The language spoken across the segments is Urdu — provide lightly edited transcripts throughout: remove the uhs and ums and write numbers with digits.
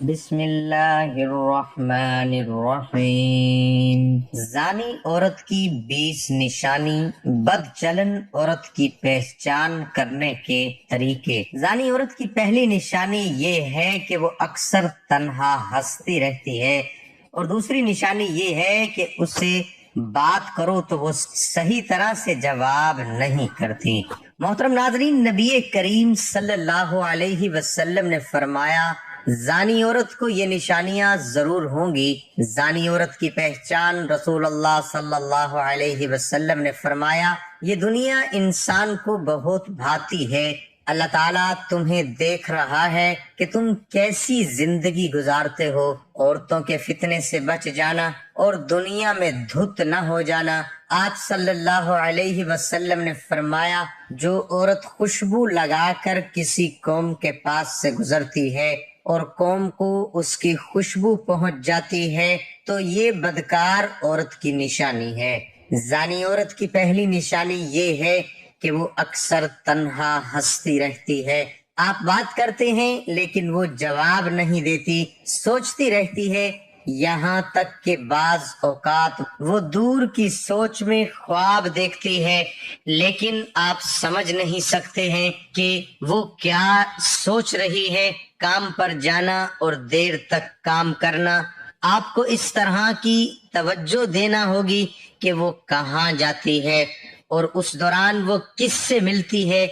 بسم اللہ الرحمن الرحیم۔ زانی عورت کی 20 نشانی، بد چلن عورت کی پہچان کرنے کے طریقے۔ زانی عورت کی پہلی نشانی یہ ہے کہ وہ اکثر تنہا ہنستی رہتی ہے، اور دوسری نشانی یہ ہے کہ اسے بات کرو تو وہ صحیح طرح سے جواب نہیں کرتی۔ محترم ناظرین، نبی کریم صلی اللہ علیہ وسلم نے فرمایا، زانی عورت کو یہ نشانیاں ضرور ہوں گی۔ زانی عورت کی پہچان، رسول اللہ صلی اللہ علیہ وسلم نے فرمایا، یہ دنیا انسان کو بہت بھاتی ہے۔ اللہ تعالیٰ تمہیں دیکھ رہا ہے کہ تم کیسی زندگی گزارتے ہو۔ عورتوں کے فتنے سے بچ جانا اور دنیا میں دھت نہ ہو جانا۔ آپ صلی اللہ علیہ وسلم نے فرمایا، جو عورت خوشبو لگا کر کسی قوم کے پاس سے گزرتی ہے اور قوم کو اس کی خوشبو پہنچ جاتی ہے تو یہ بدکار عورت کی نشانی ہے۔ زانی عورت کی پہلی نشانی یہ ہے کہ وہ اکثر تنہا ہنستی رہتی ہے۔ آپ بات کرتے ہیں لیکن وہ جواب نہیں دیتی، سوچتی رہتی ہے، یہاں تک کہ بعض اوقات وہ دور کی سوچ میں خواب دیکھتی ہے، لیکن آپ سمجھ نہیں سکتے ہیں کہ وہ کیا سوچ رہی ہے۔ کام پر جانا اور دیر تک کام کرنا، آپ کو اس طرح کی توجہ دینا ہوگی کہ وہ کہاں جاتی ہے اور اس دوران وہ کس سے ملتی ہے۔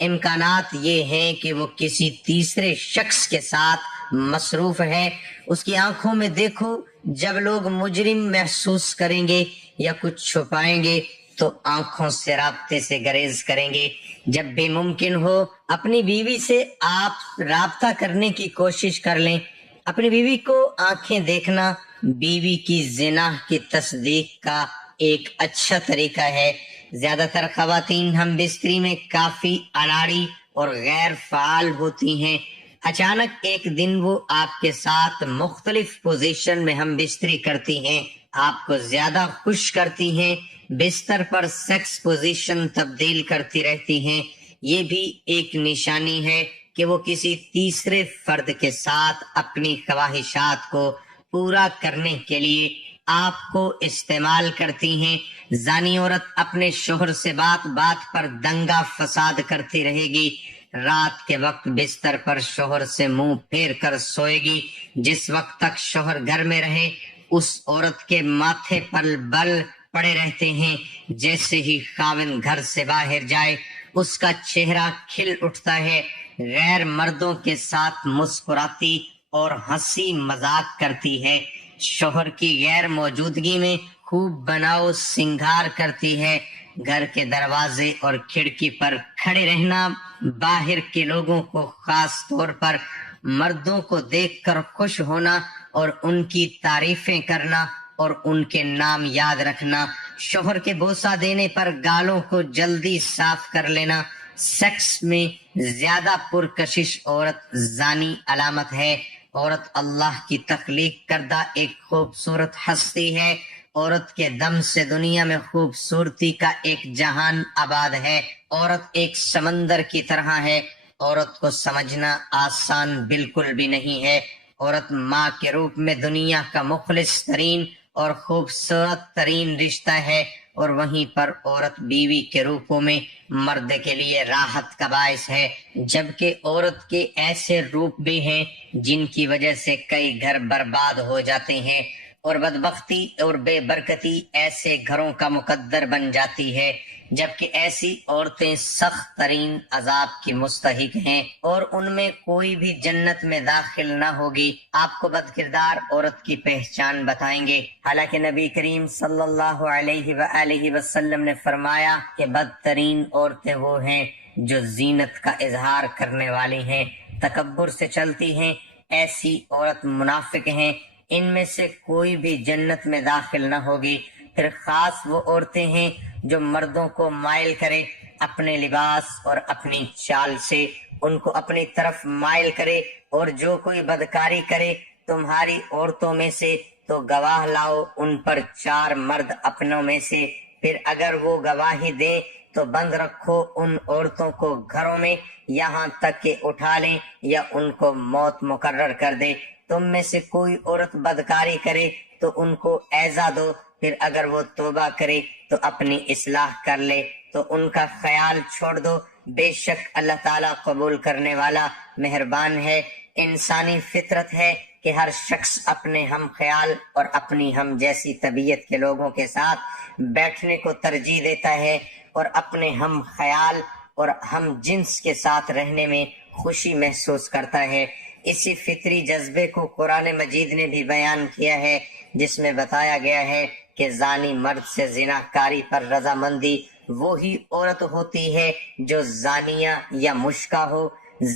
امکانات یہ ہیں کہ وہ کسی تیسرے شخص کے ساتھ مصروف ہے۔ اس کی آنکھوں میں دیکھو، جب لوگ مجرم محسوس کریں گے یا کچھ چھپائیں گے تو آنکھوں سے رابطے سے گریز کریں گے۔ جب بھی ممکن ہو اپنی بیوی سے آپ رابطہ کرنے کی کوشش کر لیں۔ اپنی بیوی کو آنکھیں دیکھنا بیوی کی زنا کی تصدیق کا ایک اچھا طریقہ ہے۔ زیادہ تر خواتین ہم بستری میں کافی اناڑی اور غیر فعال ہوتی ہیں۔ اچانک ایک دن وہ آپ کے ساتھ مختلف پوزیشن میں ہم بستری کرتی ہیں، آپ کو زیادہ خوش کرتی ہیں، بستر پر سیکس پوزیشن تبدیل کرتی رہتی ہیں۔ یہ بھی ایک نشانی ہے کہ وہ کسی تیسرے فرد کے ساتھ اپنی خواہشات کو پورا کرنے کے لیے آپ کو استعمال کرتی ہیں۔ زانی عورت اپنے شوہر سے بات بات پر دنگا فساد کرتی رہے گی۔ رات کے وقت بستر پر شوہر سے منہ پھیر کر سوئے گی۔ جس وقت تک شوہر گھر میں رہے اس عورت کے ماتھے پر بل پڑے رہتے ہیں۔ جیسے ہی خاوند گھر سے باہر جائے اس کا چہرہ کھل اٹھتا ہے، غیر مردوں کے ساتھ مسکراتی اور ہنسی مذاق کرتی ہے، شوہر کی غیر موجودگی میں خوب بناؤ سنگار کرتی ہے۔ گھر کے دروازے اور کھڑکی پر کھڑے رہنا، باہر کے لوگوں کو خاص طور پر مردوں کو دیکھ کر خوش ہونا اور ان کی تعریفیں کرنا اور ان کے نام یاد رکھنا، شوہر کے بوسہ دینے پر گالوں کو جلدی صاف کر لینا، سیکس میں زیادہ پرکشش عورت زانی علامت ہے۔ عورت اللہ کی تخلیق کردہ ایک خوبصورت ہستی ہے۔ عورت کے دم سے دنیا میں خوبصورتی کا ایک جہان آباد ہے۔ عورت ایک سمندر کی طرح ہے۔ عورت کو سمجھنا آسان بالکل بھی نہیں ہے۔ عورت ماں کے روپ میں دنیا کا مخلص ترین اور خوبصورت ترین رشتہ ہے، اور وہیں پر عورت بیوی کے روپوں میں مرد کے لیے راحت کا باعث ہے۔ جبکہ عورت کے ایسے روپ بھی ہیں جن کی وجہ سے کئی گھر برباد ہو جاتے ہیں، اور بدبختی اور بے برکتی ایسے گھروں کا مقدر بن جاتی ہے۔ جبکہ ایسی عورتیں سخت ترین عذاب کی مستحق ہیں اور ان میں کوئی بھی جنت میں داخل نہ ہوگی۔ آپ کو بد کردار عورت کی پہچان بتائیں گے۔ حالانکہ نبی کریم صلی اللہ علیہ وآلہ وسلم نے فرمایا کہ بدترین عورتیں وہ ہیں جو زینت کا اظہار کرنے والی ہیں، تکبر سے چلتی ہیں، ایسی عورت منافق ہیں، ان میں سے کوئی بھی جنت میں داخل نہ ہوگی۔ پھر خاص وہ عورتیں ہیں جو مردوں کو مائل کرے اپنے لباس اور اپنی چال سے، ان کو اپنی طرف مائل کرے، اور جو کوئی بدکاری کرے تمہاری عورتوں میں سے تو گواہ لاؤ ان پر 4 مرد اپنوں میں سے، پھر اگر وہ گواہی دیں تو بند رکھو ان عورتوں کو گھروں میں یہاں تک کہ اٹھا لیں یا ان کو موت مقرر کر دے۔ تم میں سے کوئی عورت بدکاری کرے تو ان کو ایذا دو، پھر اگر وہ توبہ کرے تو اپنی اصلاح کر لے تو ان کا خیال چھوڑ دو، بے شک اللہ تعالیٰ قبول کرنے والا مہربان ہے۔ انسانی فطرت ہے کہ ہر شخص اپنے ہم خیال اور اپنی ہم جیسی طبیعت کے لوگوں کے ساتھ بیٹھنے کو ترجیح دیتا ہے اور اپنے ہم خیال اور ہم جنس کے ساتھ رہنے میں خوشی محسوس کرتا ہے۔ اسی فطری جذبے کو قرآن مجید نے بھی بیان کیا ہے، جس میں بتایا گیا ہے کہ زانی مرد سے زنا کاری پر رضامندی وہی عورت ہوتی ہے جو زانیہ یا مشکا ہو،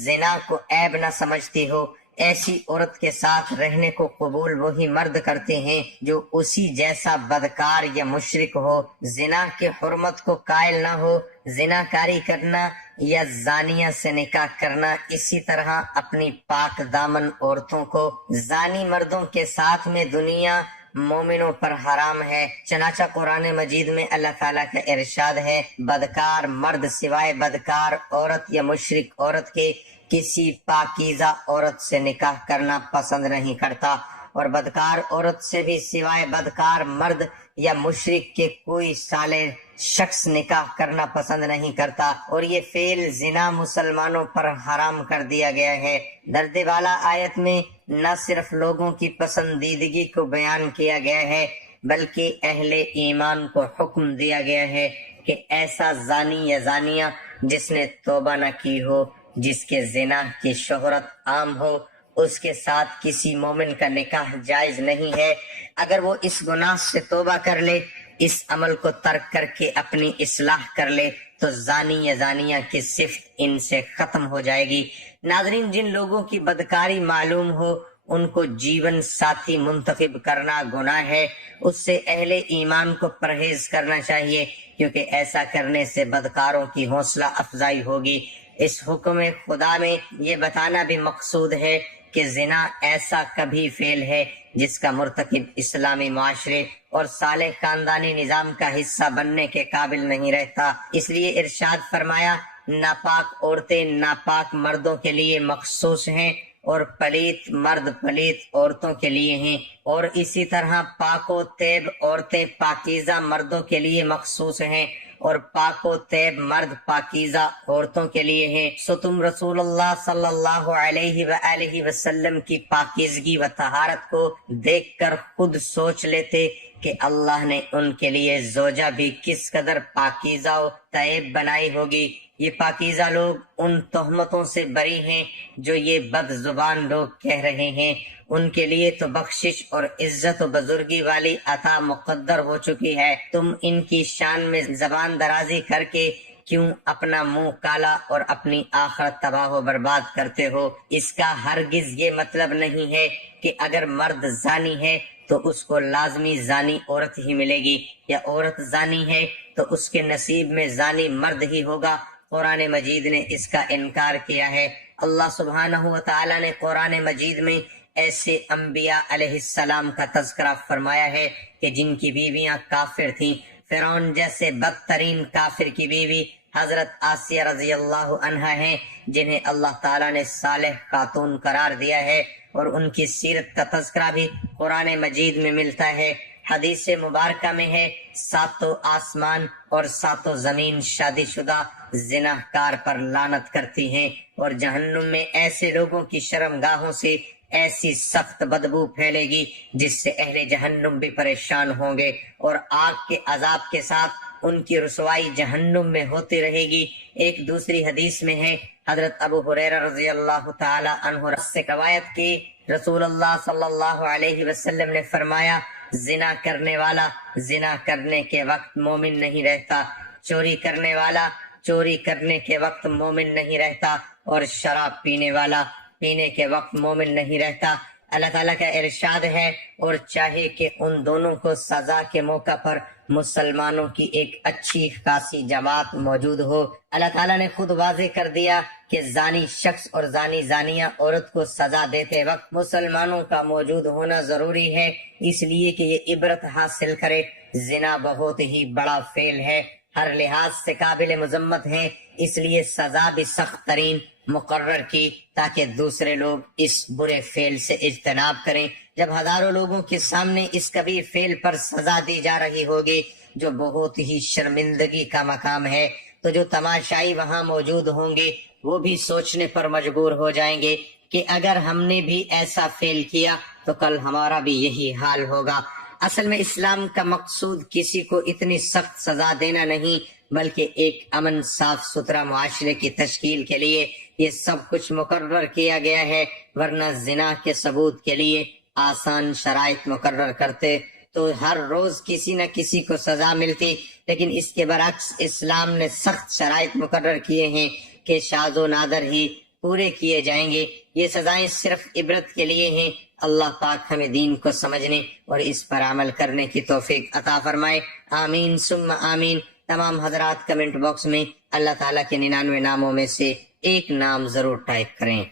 زنا کو عیب نہ سمجھتی ہو۔ ایسی عورت کے ساتھ رہنے کو قبول وہی مرد کرتے ہیں جو اسی جیسا بدکار یا مشرک ہو، زنا کے حرمت کو قائل نہ ہو۔ زنا کاری کرنا یا زانیہ سے نکاح کرنا اسی طرح اپنی پاک دامن عورتوں کو زانی مردوں کے ساتھ میں دنیا مومنوں پر حرام ہے۔ چنانچہ قرآن مجید میں اللہ تعالیٰ کا ارشاد ہے، بدکار مرد سوائے بدکار عورت یا مشرک عورت کے کسی پاکیزہ عورت سے نکاح کرنا پسند نہیں کرتا، اور بدکار عورت سے بھی سوائے بدکار مرد یا مشرک کے کوئی صالح شخص نکاح کرنا پسند نہیں کرتا، اور یہ فعل زنا مسلمانوں پر حرام کر دیا گیا ہے۔ درد والا آیت میں نہ صرف لوگوں کی پسندیدگی کو بیان کیا گیا ہے بلکہ اہل ایمان کو حکم دیا گیا ہے کہ ایسا زانی یا زانیہ جس نے توبہ نہ کی ہو، جس کے زنا کی شہرت عام ہو، اس کے ساتھ کسی مومن کا نکاح جائز نہیں ہے۔ اگر وہ اس گناہ سے توبہ کر لے، اس عمل کو ترک کر کے اپنی اصلاح کر لے تو زانی یا زانیہ کی صفت ان سے ختم ہو جائے گی۔ ناظرین، جن لوگوں کی بدکاری معلوم ہو ان کو جیون ساتھی منتخب کرنا گناہ ہے، اس سے اہل ایمان کو پرہیز کرنا چاہیے، کیونکہ ایسا کرنے سے بدکاروں کی حوصلہ افزائی ہوگی۔ اس حکم خدا میں یہ بتانا بھی مقصود ہے کہ زنا ایسا کبھی فعل ہے جس کا مرتکب اسلامی معاشرے اور صالح خاندانی نظام کا حصہ بننے کے قابل نہیں رہتا۔ اس لیے ارشاد فرمایا، ناپاک عورتیں ناپاک مردوں کے لیے مخصوص ہیں اور پلیت مرد پلیت عورتوں کے لیے ہیں، اور اسی طرح پاک و طیب عورتیں پاکیزہ مردوں کے لیے مخصوص ہیں اور پاک و طیب مرد پاکیزہ عورتوں کے لیے ہیں۔ سو تم رسول اللہ صلی اللہ علیہ وآلہ وسلم کی پاکیزگی و طہارت کو دیکھ کر خود سوچ لیتے کہ اللہ نے ان کے لیے زوجہ بھی کس قدر پاکیزہ و طیب بنائی ہوگی۔ یہ پاکیزہ لوگ ان تہمتوں سے بری ہیں جو یہ بد زبان لوگ کہہ رہے ہیں۔ ان کے لیے تو بخشش اور عزت و بزرگی والی عطا مقدر ہو چکی ہے، تم ان کی شان میں زبان درازی کر کے کیوں اپنا منہ کالا اور اپنی آخرت تباہ و برباد کرتے ہو؟ اس کا ہرگز یہ مطلب نہیں ہے کہ اگر مرد زانی ہے تو اس کو لازمی زانی عورت ہی ملے گی، یا عورت زانی ہے تو اس کے نصیب میں زانی مرد ہی ہوگا۔ قرآن مجید نے اس کا انکار کیا ہے۔ اللہ سبحانہ و تعالی نے قرآن مجید میں ایسے انبیاء علیہ السلام کا تذکرہ فرمایا ہے کہ جن کی بیویاں کافر تھیں۔ فرعون جیسے بدترین کافر کی بیوی حضرت آسیہ رضی اللہ عنہا ہیں، جنہیں اللہ تعالیٰ نے صالح خاتون قرار دیا ہے، اور ان کی سیرت کا تذکرہ بھی قرآن مجید میں ملتا ہے۔ حدیث مبارکہ میں ہے، ساتوں آسمان اور ساتوں زمین شادی شدہ زنا کار پر لعنت کرتی ہیں، اور جہنم میں ایسے لوگوں کی شرمگاہوں سے ایسی سخت بدبو پھیلے گی جس سے اہل جہنم بھی پریشان ہوں گے، اور آگ کے عذاب کے ساتھ ان کی رسوائی جہنم میں ہوتی رہے گی۔ ایک دوسری حدیث میں ہے، حضرت ابو ہریرہ رضی اللہ تعالی عنہ سے روایت کی، رسول اللہ صلی اللہ علیہ وسلم نے فرمایا، زنا کرنے والا زنا کرنے کے وقت مومن نہیں رہتا، چوری کرنے والا چوری کرنے کے وقت مومن نہیں رہتا، اور شراب پینے والا پینے کے وقت مومن نہیں رہتا۔ اللہ تعالیٰ کا ارشاد ہے، اور چاہے کہ ان دونوں کو سزا کے موقع پر مسلمانوں کی ایک اچھی خاصی جماعت موجود ہو۔ اللہ تعالیٰ نے خود واضح کر دیا کہ زانی شخص اور زانی زانیہ عورت کو سزا دیتے وقت مسلمانوں کا موجود ہونا ضروری ہے، اس لیے کہ یہ عبرت حاصل کرے۔ زنا بہت ہی بڑا فعل ہے، ہر لحاظ سے قابل مذمت ہے، اس لیے سزا بھی سخت ترین مقرر کی تاکہ دوسرے لوگ اس برے فعل سے اجتناب کریں۔ جب ہزاروں لوگوں کے سامنے اس کبیر فعل پر سزا دی جا رہی ہوگی جو بہت ہی شرمندگی کا مقام ہے، تو جو تماشائی وہاں موجود ہوں گے وہ بھی سوچنے پر مجبور ہو جائیں گے کہ اگر ہم نے بھی ایسا فعل کیا تو کل ہمارا بھی یہی حال ہوگا۔ اصل میں اسلام کا مقصود کسی کو اتنی سخت سزا دینا نہیں، بلکہ ایک امن صاف ستھرا معاشرے کی تشکیل کے لیے یہ سب کچھ مقرر کیا گیا ہے، ورنہ زنا کے ثبوت کے لیے آسان شرائط مقرر کرتے تو ہر روز کسی نہ کسی کو سزا ملتی، لیکن اس کے برعکس اسلام نے سخت شرائط مقرر کیے ہیں کہ شاذ و نادر ہی پورے کیے جائیں گے۔ یہ سزائیں صرف عبرت کے لیے ہیں۔ اللہ پاک ہمیں دین کو سمجھنے اور اس پر عمل کرنے کی توفیق عطا فرمائے، آمین ثم آمین۔ تمام حضرات کمنٹ باکس میں اللہ تعالیٰ کے 99 ناموں میں سے ایک نام ضرور ٹائپ کریں۔